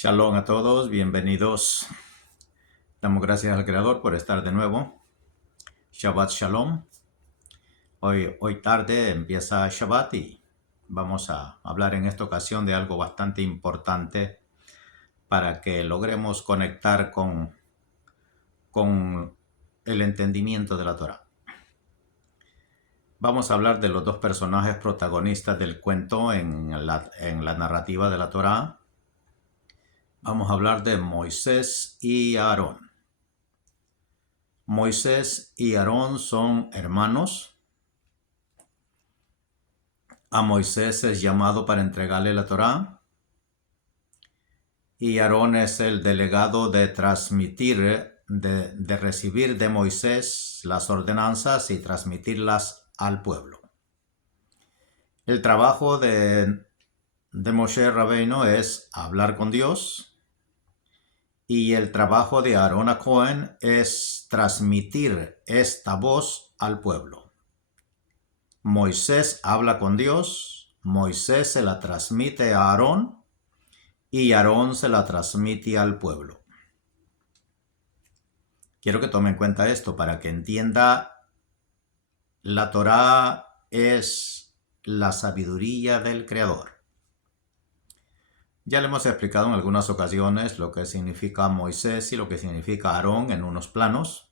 Shalom a todos, bienvenidos. Damos gracias al Creador por estar de nuevo. Shabbat Shalom. Hoy tarde empieza Shabbat y vamos a hablar en esta ocasión de algo bastante importante para que logremos conectar con el entendimiento de la Torah. Vamos a hablar de los dos personajes protagonistas del cuento en la narrativa de la Torah. Vamos a hablar de Moisés y Aarón. Moisés y Aarón son hermanos. A Moisés es llamado para entregarle la Torá. Y Aarón es el delegado de transmitir, de recibir de Moisés las ordenanzas y transmitirlas al pueblo. El trabajo de Moshe Rabbeinu es hablar con Dios. Y el trabajo de Aarón a Cohen es transmitir esta voz al pueblo. Moisés habla con Dios, Moisés se la transmite a Aarón y Aarón se la transmite al pueblo. Quiero que tome en cuenta esto para que entienda, la Torá es la sabiduría del Creador. Ya le hemos explicado en algunas ocasiones lo que significa Moisés y lo que significa Aarón en unos planos.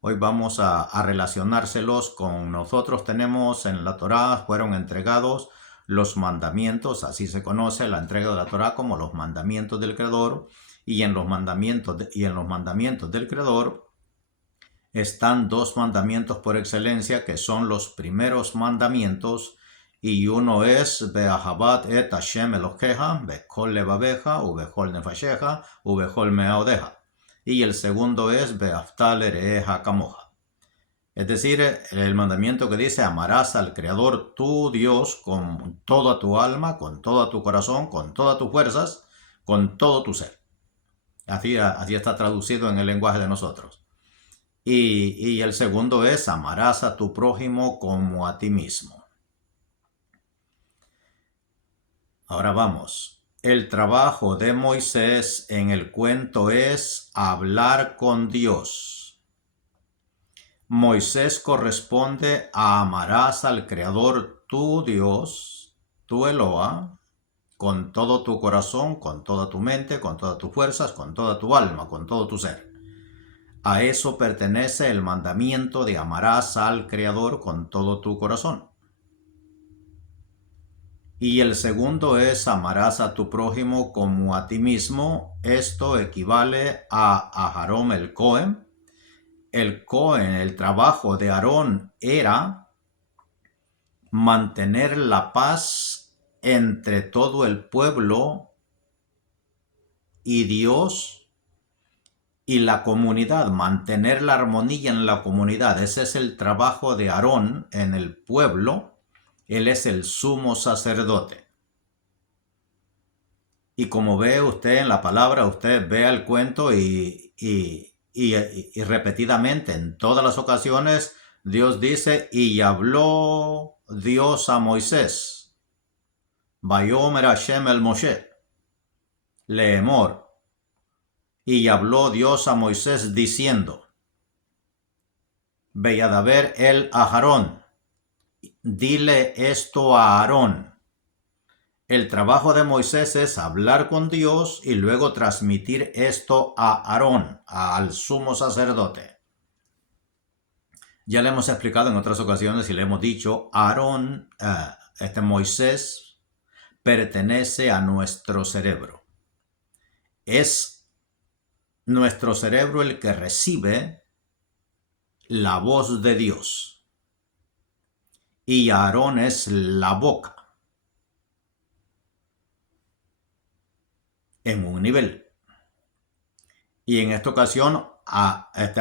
Hoy vamos a relacionárselos con nosotros. Tenemos en la Torá, fueron entregados los mandamientos, así se conoce la entrega de la Torá como los mandamientos del Creador. Y en los mandamientos del Creador están dos mandamientos por excelencia que son los primeros mandamientos. Y uno es Be'ahavat et Hashem Elokeja, Be'kol levaveja, U'bechol nefasheja, U'bechol me'odeja. Y el segundo es Be'afta lereja kamoja. Es decir, el mandamiento que dice amarás al Creador tu Dios con toda tu alma, con todo tu corazón, con todas tus fuerzas, con todo tu ser. Así está traducido en el lenguaje de nosotros. Y el segundo es amarás a tu prójimo como a ti mismo. Ahora vamos. El trabajo de Moisés en el cuento es hablar con Dios. Moisés corresponde a amarás al Creador tu Dios, tu Eloa, con todo tu corazón, con toda tu mente, con todas tus fuerzas, con toda tu alma, con todo tu ser. A eso pertenece el mandamiento de amarás al Creador con todo tu corazón. Y el segundo es amarás a tu prójimo como a ti mismo. Esto equivale a Aarón el Cohen. El Cohen, el trabajo de Aarón era mantener la paz entre todo el pueblo y Dios y la comunidad, mantener la armonía en la comunidad. Ese es el trabajo de Aarón en el pueblo. Él es el sumo sacerdote. Y como ve usted en la palabra, usted vea el cuento y repetidamente en todas las ocasiones Dios dice, y habló Dios a Moisés. Vayomer Hashem el Moshe. Leemor. Y habló Dios a Moisés diciendo, Veyadaber el a Aarón. Dile esto a Aarón. El trabajo de Moisés es hablar con Dios y luego transmitir esto a Aarón, al sumo sacerdote. Ya le hemos explicado en otras ocasiones y le hemos dicho, Aarón, Moisés, pertenece a nuestro cerebro. Es nuestro cerebro el que recibe la voz de Dios. Y Aarón es la boca. En un nivel. Y en esta ocasión,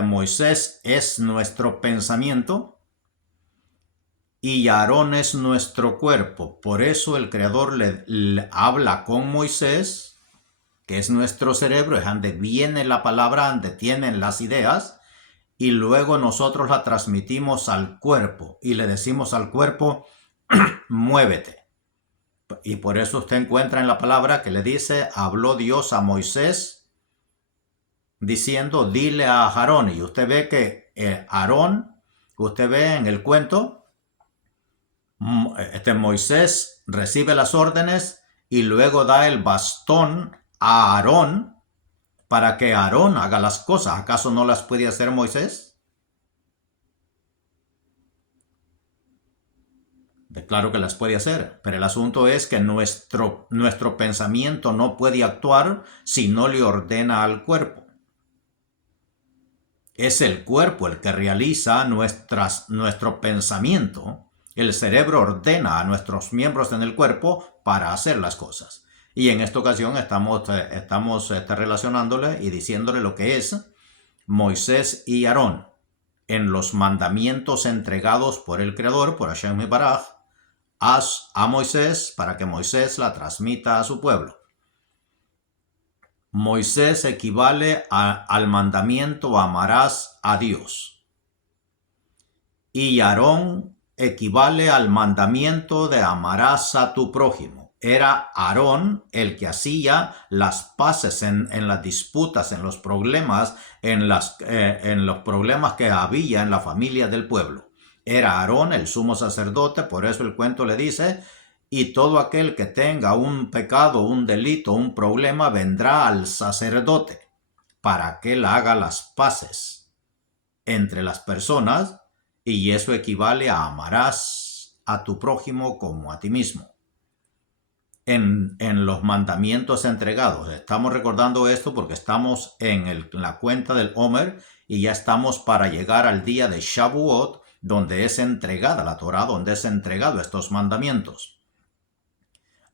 Moisés es nuestro pensamiento y Aarón es nuestro cuerpo. Por eso el Creador le habla con Moisés, que es nuestro cerebro, es donde viene la palabra, donde tienen las ideas, y luego nosotros la transmitimos al cuerpo y le decimos al cuerpo, muévete. Y por eso usted encuentra en la palabra que le dice, habló Dios a Moisés diciendo, dile a Aarón. Y usted ve que Aarón, usted ve en el cuento, Moisés recibe las órdenes y luego da el bastón a Aarón para que Aarón haga las cosas. ¿Acaso no las puede hacer Moisés? Claro que las puede hacer, pero el asunto es que nuestro pensamiento no puede actuar si no le ordena al cuerpo. Es el cuerpo el que realiza nuestro pensamiento. El cerebro ordena a nuestros miembros en el cuerpo para hacer las cosas. Y en esta ocasión estamos relacionándole y diciéndole lo que es Moisés y Aarón en los mandamientos entregados por el Creador, por Hashem Baraj, a Moisés para que Moisés la transmita a su pueblo. Moisés equivale al mandamiento amarás a Dios. Y Aarón equivale al mandamiento de amarás a tu prójimo. Era Aarón el que hacía las paces en las disputas, en los problemas, en los problemas que había en la familia del pueblo. Era Aarón el sumo sacerdote, por eso el cuento le dice, y todo aquel que tenga un pecado, un delito, un problema, vendrá al sacerdote para que él haga las paces entre las personas, y eso equivale a amarás a tu prójimo como a ti mismo. En los mandamientos entregados. Estamos recordando esto porque estamos en la cuenta del Omer y ya estamos para llegar al día de Shavuot, donde es entregada la Torah, donde es entregado estos mandamientos.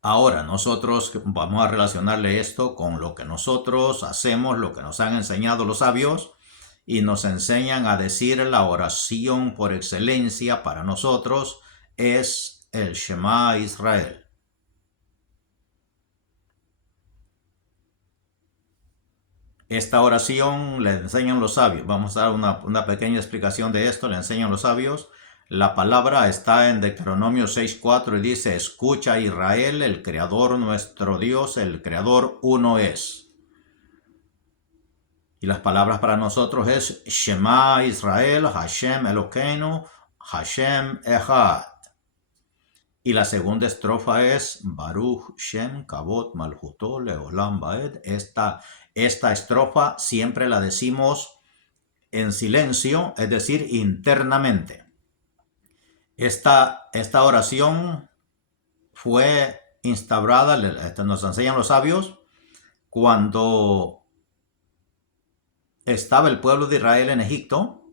Ahora nosotros vamos a relacionarle esto con lo que nosotros hacemos, lo que nos han enseñado los sabios, y nos enseñan a decir la oración por excelencia para nosotros es el Shema Israel. Esta oración le enseñan los sabios. Vamos a dar una pequeña explicación de esto. Le enseñan los sabios. La palabra está en Deuteronomio 6:4 y dice, escucha Israel, el Creador nuestro Dios, el Creador uno es. Y las palabras para nosotros es Shema Israel, Hashem Elokeinu, Hashem Echad. Y la segunda estrofa es Baruch Shem Kavod Malchuto Leolam Baed. Esta estrofa siempre la decimos en silencio, es decir, internamente. Esta oración fue instaurada, nos enseñan los sabios, cuando estaba el pueblo de Israel en Egipto.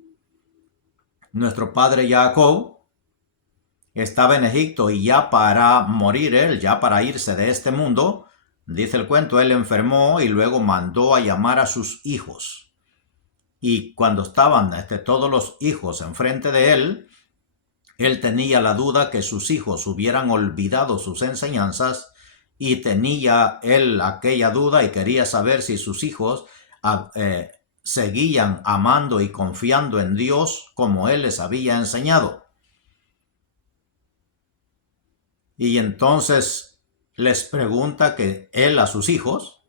Nuestro padre Jacob estaba en Egipto y ya para morir él, ya para irse de este mundo, dice el cuento, él enfermó y luego mandó a llamar a sus hijos. Y cuando estaban todos los hijos enfrente de él tenía la duda que sus hijos hubieran olvidado sus enseñanzas y tenía él aquella duda y quería saber si sus hijos seguían amando y confiando en Dios como él les había enseñado. Y entonces les pregunta que él a sus hijos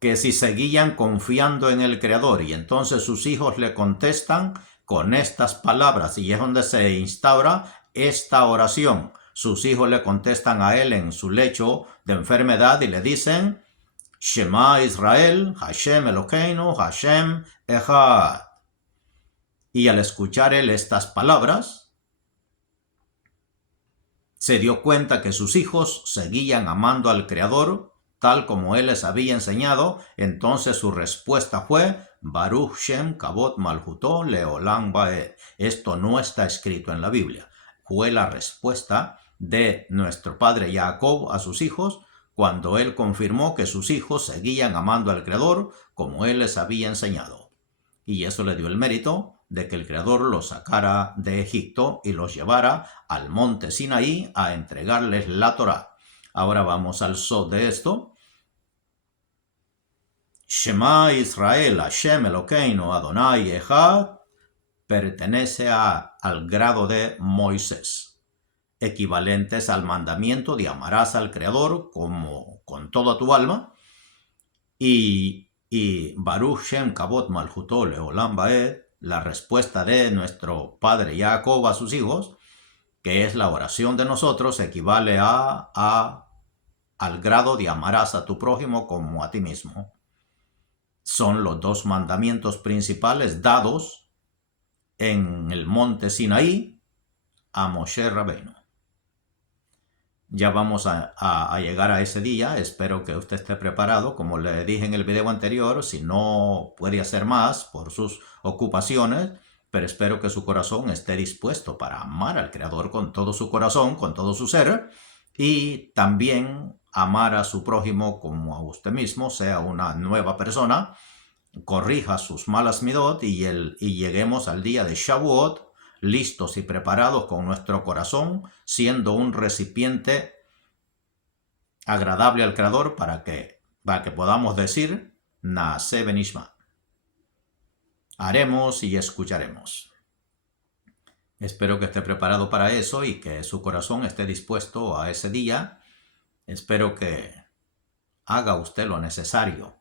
que si seguían confiando en el Creador. Y entonces sus hijos le contestan con estas palabras y es donde se instaura esta oración. Sus hijos le contestan a él en su lecho de enfermedad y le dicen Shema Israel, Hashem Elokeinu, Hashem Echad. Y al escuchar él estas palabras, se dio cuenta que sus hijos seguían amando al Creador tal como él les había enseñado. Entonces su respuesta fue Baruch Shem Kavod Malchuto Leolam Baed. Esto no está escrito en la Biblia. Fue la respuesta de nuestro padre Jacob a sus hijos cuando él confirmó que sus hijos seguían amando al Creador como él les había enseñado. Y eso le dio el mérito de que el Creador los sacara de Egipto y los llevara al monte Sinaí a entregarles la Torá. Ahora vamos al sod de esto. Shema Israel, Hashem Elokeinu, Adonai Echad, pertenece al grado de Moisés. equivalentes al mandamiento de amarás al Creador como con toda tu alma, y Baruch Shem Kavod Malhuto Leolam Vaed, la respuesta de nuestro padre Jacob a sus hijos, que es la oración de nosotros, equivale al grado de amarás a tu prójimo como a ti mismo. Son los dos mandamientos principales dados en el monte Sinaí a Moshe Rabbeinu. Ya vamos a llegar a ese día. Espero que usted esté preparado. Como le dije en el video anterior, si no puede hacer más por sus ocupaciones, pero espero que su corazón esté dispuesto para amar al Creador con todo su corazón, con todo su ser, y también amar a su prójimo como a usted mismo, sea una nueva persona, corrija sus malas midot y lleguemos al día de Shavuot listos y preparados con nuestro corazón, siendo un recipiente agradable al Creador para que podamos decir Naaseh Benishma. Haremos y escucharemos. Espero que esté preparado para eso y que su corazón esté dispuesto a ese día. Espero que haga usted lo necesario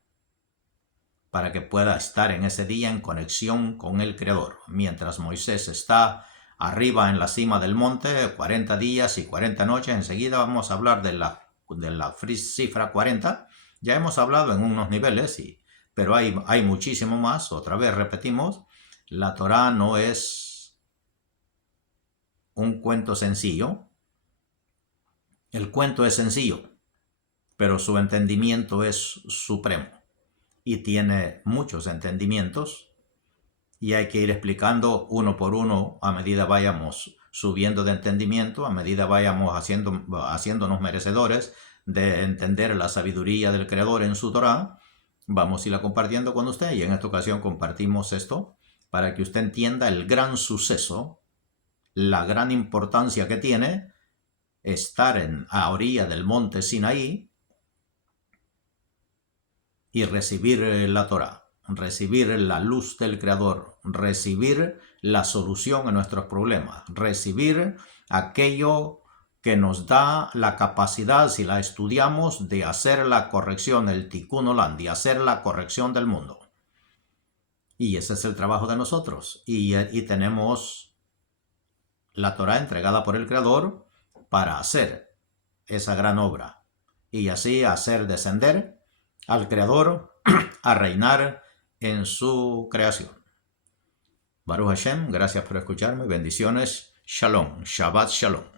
para que pueda estar en ese día en conexión con el Creador. Mientras Moisés está arriba en la cima del monte, 40 días y 40 noches, enseguida vamos a hablar de la cifra 40. Ya hemos hablado en unos niveles, pero hay muchísimo más. Otra vez repetimos, la Torá no es un cuento sencillo. El cuento es sencillo, pero su entendimiento es supremo. Y tiene muchos entendimientos y hay que ir explicando uno por uno a medida vayamos subiendo de entendimiento, a medida vayamos haciéndonos merecedores de entender la sabiduría del Creador en su Torá. Vamos a irla compartiendo con usted y en esta ocasión compartimos esto para que usted entienda el gran suceso, la gran importancia que tiene estar a orilla del monte Sinaí y recibir la Torá, recibir la luz del Creador, recibir la solución a nuestros problemas, recibir aquello que nos da la capacidad, si la estudiamos, de hacer la corrección, el Tikkun Olam, de hacer la corrección del mundo. Y ese es el trabajo de nosotros. Y tenemos la Torá entregada por el Creador para hacer esa gran obra y así hacer descender al Creador a reinar en su creación. Baruch Hashem, gracias por escucharme, bendiciones, Shalom, Shabbat Shalom.